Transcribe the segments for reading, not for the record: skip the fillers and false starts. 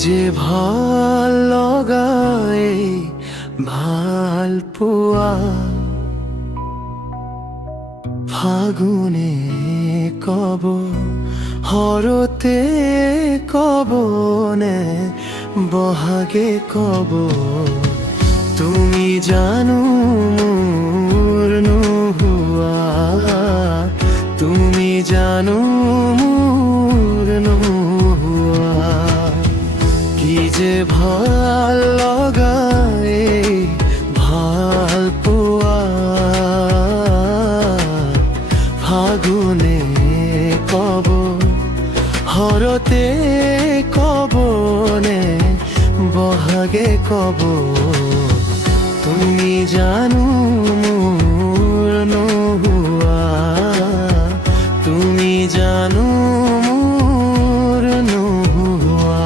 যে ভাল লগায় ভাল পোৱা ফাগুনে কব হৰতে কব নে বহাগে কব তুমি জানো মোৰ নোহোৱা তুমি জানো মোৰ নোহোৱা কি যে ভাল লগায় ভাল পোৱা ফাগুনে কব হৰতে কব নে বহাগে কব তুমি জানো মোৰ নোহোৱা তুমি জানো মোৰ নোহোৱা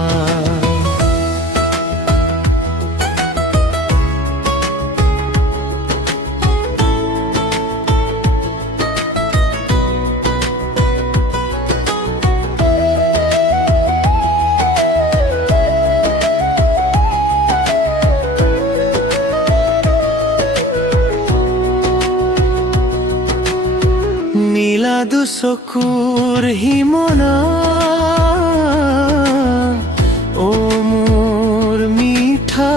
নীলা দুচকুৰ হিমনা ও মোৰ মিঠা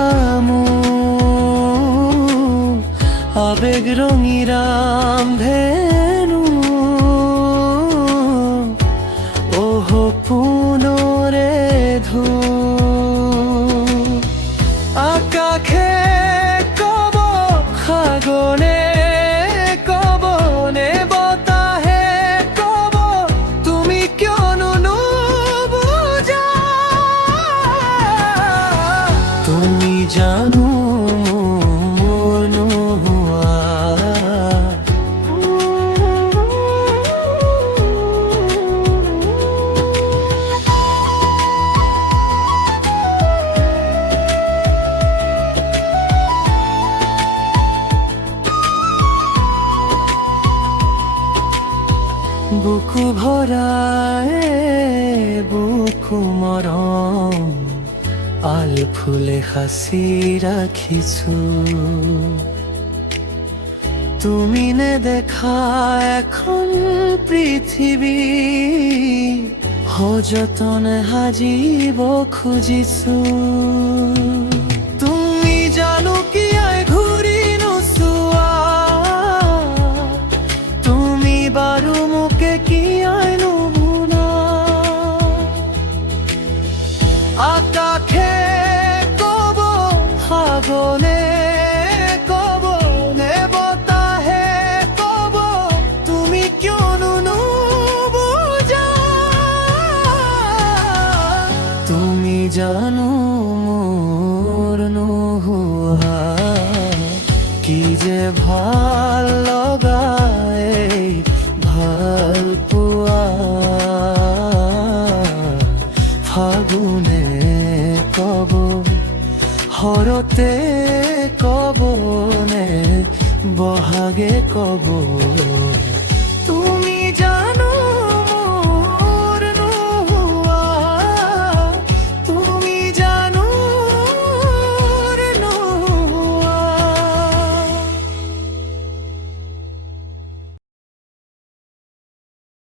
মন আবেগ ৰঙিৰাম ধেনু ওহ পুনৰে ধু আকাশে কব সাগনে তুমি জানো মোৰ নোহোৱা বুকু ভৰাই বুকু মৰম আল ফুলে সাঁচি ৰাখিছো তুমি নেদেখা এখন পৃথিৱী সযতনে সাজিব খুজিছো তুমি জানো কিয় ঘূৰি নোচোৱা তুমি বাৰু মোকে কিয় নুশুনা আকাশে কব সাগনে কব নে বতাহে কব তুমি কিয়নো নুবুজা তুমি জানো মোৰ নোহোৱা কি যে ভাল লগায় ভাল পোৱা ফাগুনে কব হৰতে কব নে বহাগে কব